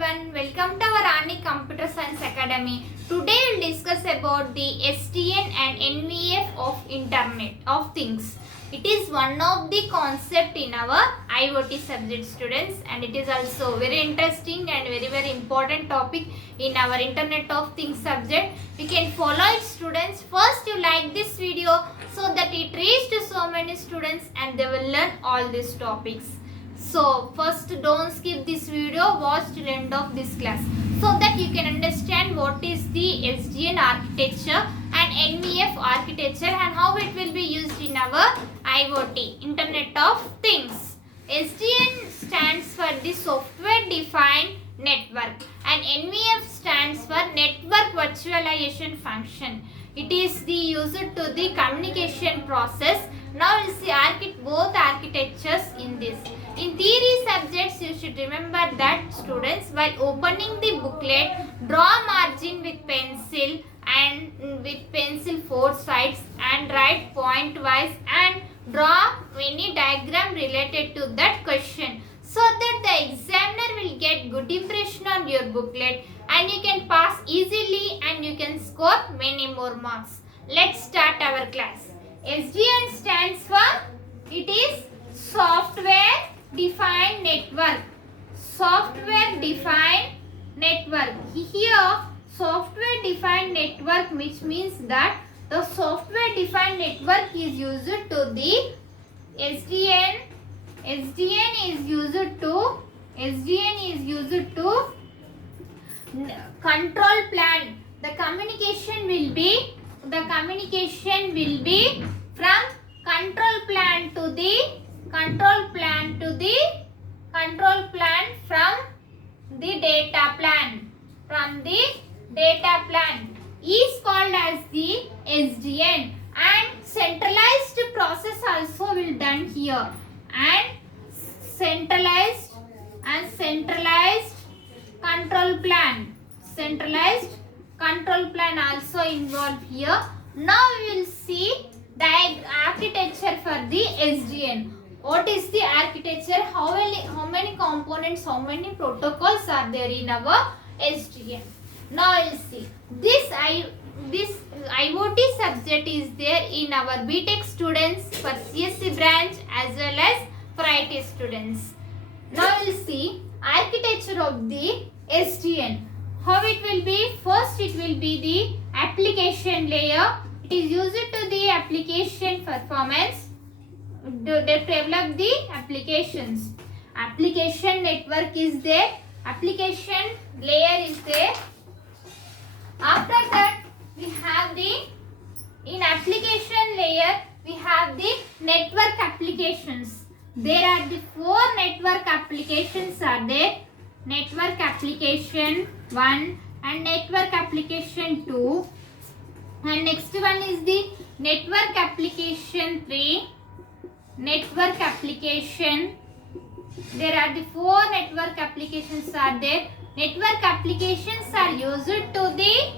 everyone, welcome to our Ani Computer Science Academy. Today we will discuss about the SDN and NVF of Internet of Things. It is one of the concept in our IoT subject, students, and it is also very interesting and very important topic in our Internet of Things subject. We can follow it, students. First you like this video so that it reaches to so many students and they will learn all these topics. So first don't skip this video, watch till end of this class so that you can understand what is the SDN architecture and NVF architecture and how it will be used in our IoT, Internet of Things. SDN stands for the software defined network and NVF stands for network virtualization function. It is the used to the communication process. Now we'll see both architectures in this. In theory subjects, you should remember that, students, while opening the booklet, draw margin with pencil and with pencil 4 sides and write point wise and draw any diagram related to that question so that the examiner will get good impression on your booklet and you can pass easily and you can score many more marks. Let's start our class. SDN stands for, it is software defined network. Software defined network. Here software defined network, which means that the software defined network is used to the SDN is used to control plan. The communication will be from control plan to the control plan from the data plan is called as the SDN, and centralized process also will done here, and centralized control plan also involved here. Now we will see the architecture for the SDN. What is the architecture? How many components, how many protocols are there in our SDN? Now we will see. This IoT subject is there in our B.Tech students for CSC branch as well as for IT students. Now we will see architecture of the SDN. How it will be? First it will be the application layer. It is used to the application performance to develop the applications. Application network is there. Application layer is there. After that we have in application layer we have the network applications. There are the 4 network applications are there. Network application 1 and network application 2, and next one is the network application 3, network application. There are the 4 network applications are there. Network applications are used to the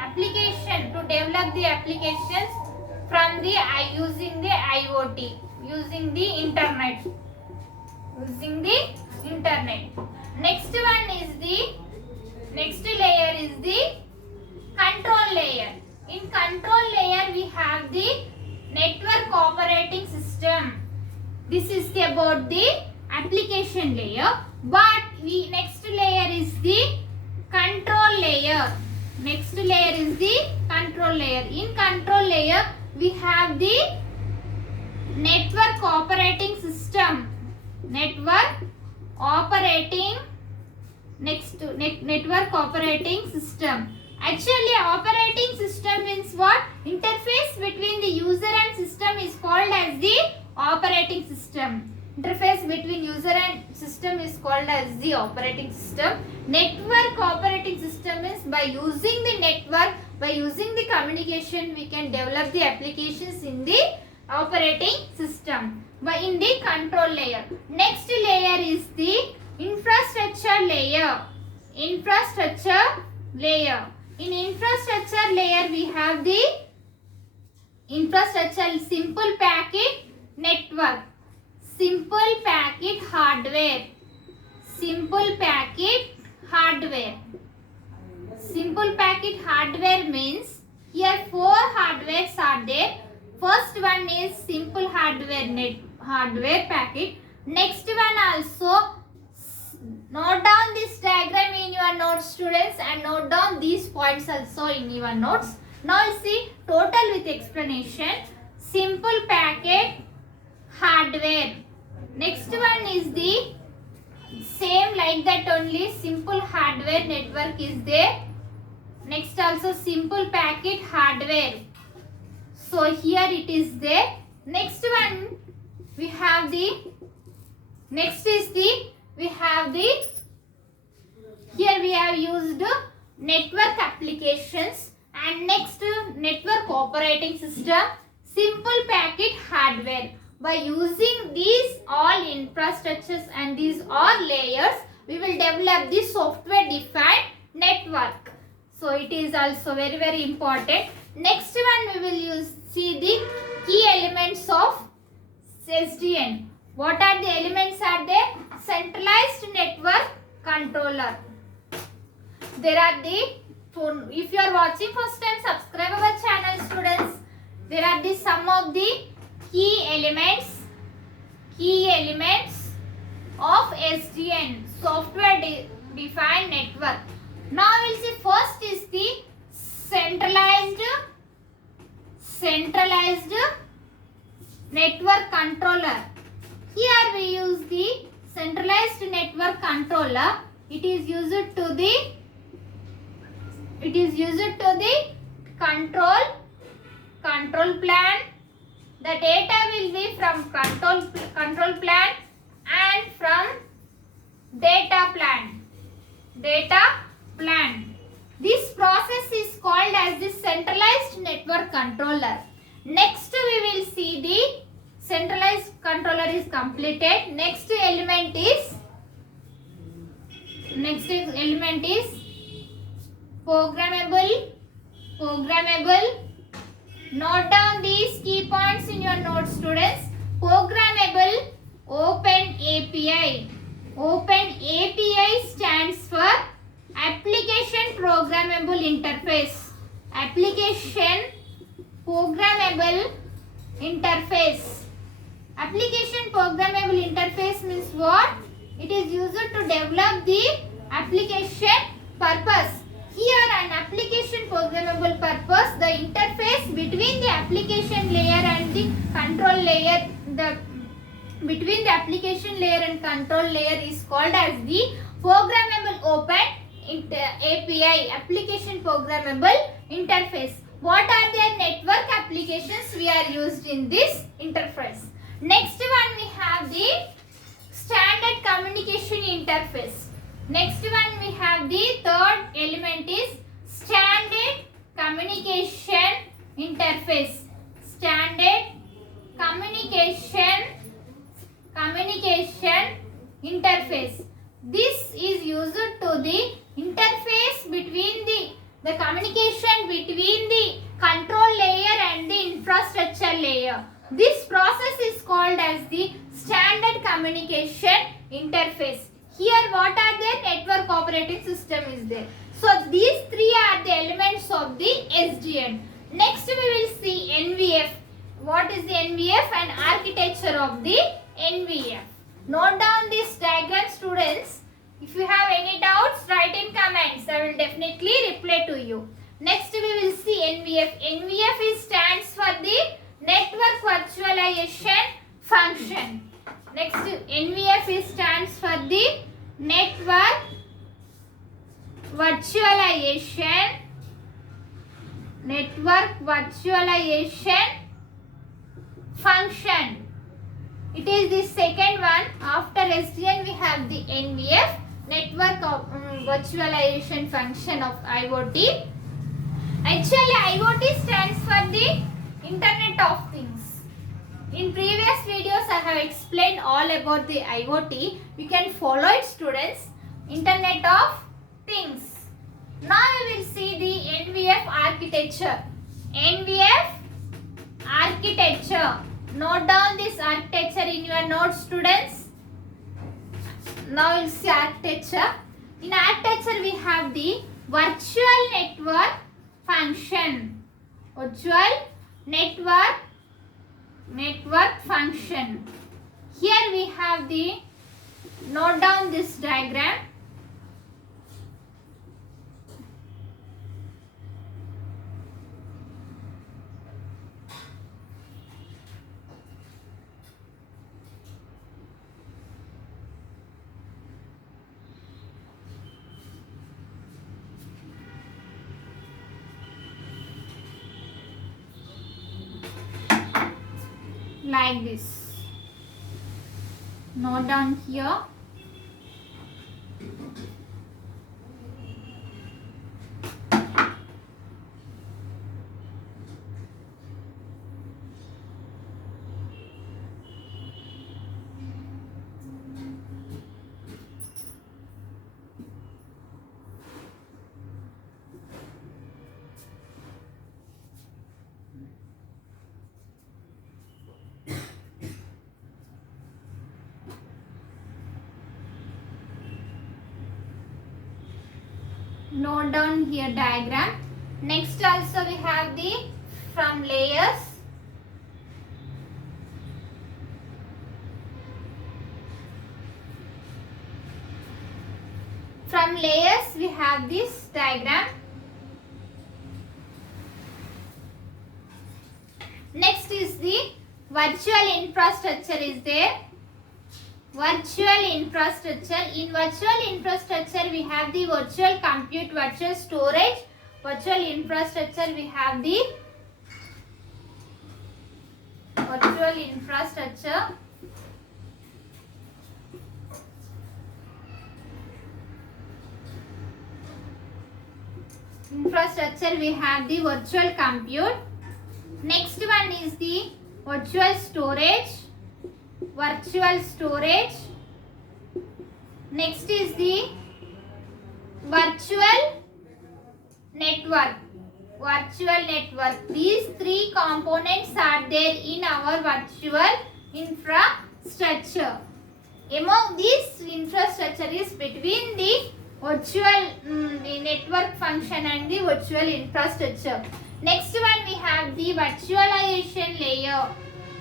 application to develop the applications from the using the IoT, using the internet. Next layer is the control layer. In control layer we have the network operating system. This is about the application layer, but next layer is the control layer. In control layer we have the network operating system. Network operating system. Actually, operating system means what? Interface between the user and system is called as the operating system. Interface between user and system is called as the operating system. Network operating system is by using the network, by using the communication, we can develop the applications in the operating system. But in the control layer. Next layer is the infrastructure layer. In infrastructure layer we have the infrastructure simple packet network, simple packet hardware, simple packet hardware. Simple packet hardware means here 4 hardwares are there. First one is simple hardware packet. Next one also, note down this diagram in your notes, students, and note down these points also in your notes. Now you see total with explanation. Simple packet hardware. Next one is the same like that only, simple hardware network is there. Next also simple packet hardware. So here it is there. Next one we have the here we have used network applications, and next network operating system, simple packet hardware. By using these all infrastructures and these all layers, we will develop the software defined network. So it is also very, very important. Next one we will see the key elements of SDN. What are the elements are there? Centralized network controller. There are if you are watching first time, subscribe our channel, students. There are some of the key elements of SDN, software defined network. Now we will see first is the centralized network controller. Here we use the centralized network controller. It is used to the control plan. The data will be from control plan and from data plan. This process is called as the centralized network controller. Next we will see the centralized controller is completed. Next element is programmable. Note down these key points in your notes, students. Programmable Open API. Open API stands for Application Programmable Interface. Application Programmable Interface. Application Programmable Interface means what? It is used to develop the application purpose. Here an application programmable purpose, the interface between the application layer and the control layer, between the application layer and control layer is called as the programmable open API, application programmable interface. What are the network applications we are used in this interface? Next one we have the standard communication interface. Next one we have the third element is standard communication interface. Standard communication interface. This is used to the interface between the communication between the control layer and the infrastructure layer. This process is called as the standard communication interface. Here what are there? Network operating system is there. So these three are the elements of the SDN. Next we will see NVF. What is the NVF and architecture of the NVF? Note down this diagram, students. If you have any doubts, write in comments. I will definitely reply to you. Next we will see NVF. NVF stands for the network virtualization function. Next NVF stands for the network virtualization function. It is the second one. After SDN we have the NVF, network virtualization function of IoT. Actually IoT stands for the Internet of Things. In previous videos I have explained all about the IoT. You can follow it, students. Internet of Things. Now we will see the NVF architecture. NVF architecture. Note down this architecture in your notes, students. Now we'll see architecture. In architecture we have the virtual network function. Virtual network function. Here we have the, note down this diagram. Like this. Note down here. Note down here diagram. Next also we have the from layers. From layers we have this diagram. Next is the virtual infrastructure is there. Virtual infrastructure. In virtual infrastructure we have the virtual compute, virtual storage. Virtual infrastructure we have the virtual infrastructure. Infrastructure we have the virtual compute. Next one is the virtual storage. Virtual storage. Next is the virtual network. Virtual network. These three components are there in our virtual infrastructure. Among these infrastructure is between the virtual network function and the virtual infrastructure. Next one we have the virtualization layer.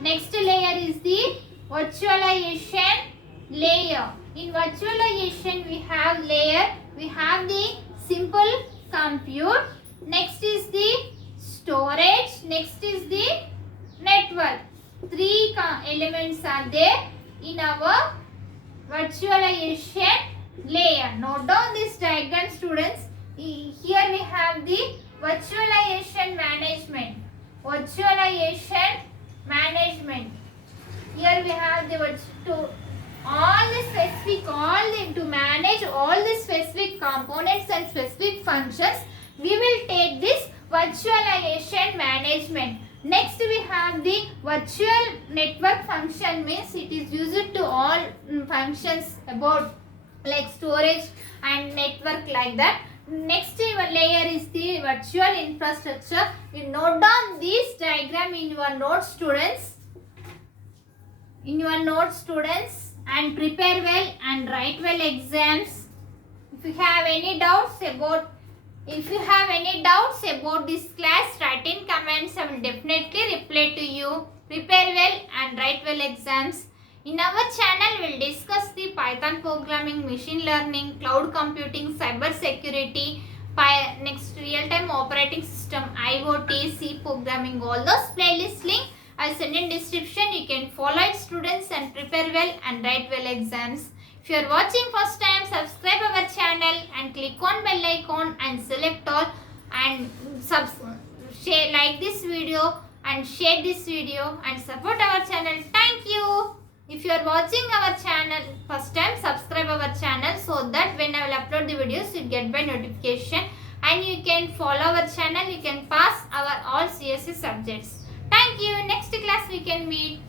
Next layer is the virtualization layer. In virtualization we have layer, we have the simple compute. Next is the storage. Next is the network. Three elements are there in our virtualization layer. Note down this diagram, students. Here we have the virtualization management. Virtualization management. Here we have the to manage all the specific components and specific functions. We will take this virtualization management. Next we have the virtual network function, means it is used to all functions about like storage and network like that. Next layer is the virtual infrastructure. You note down this diagram in your notes, students. In your notes, students, and prepare well and write well exams. If you have any doubts about this class, write in comments. I will definitely reply to you. Prepare well and write well exams. In our channel, we will discuss the Python programming, machine learning, cloud computing, cyber security, next real-time operating system, IoT, C programming. All those playlist link I will send in description. You can follow it, students, and prepare well and write well exams. If you are watching first time, subscribe our channel and click on bell icon and select all, and share, like this video and share this video and support our channel. Thank you. If you are watching our channel first time, subscribe our channel so that when I will upload the videos, you get by notification, and you can follow our channel. You can pass our all CSE subjects. Thank you. Next class we can meet.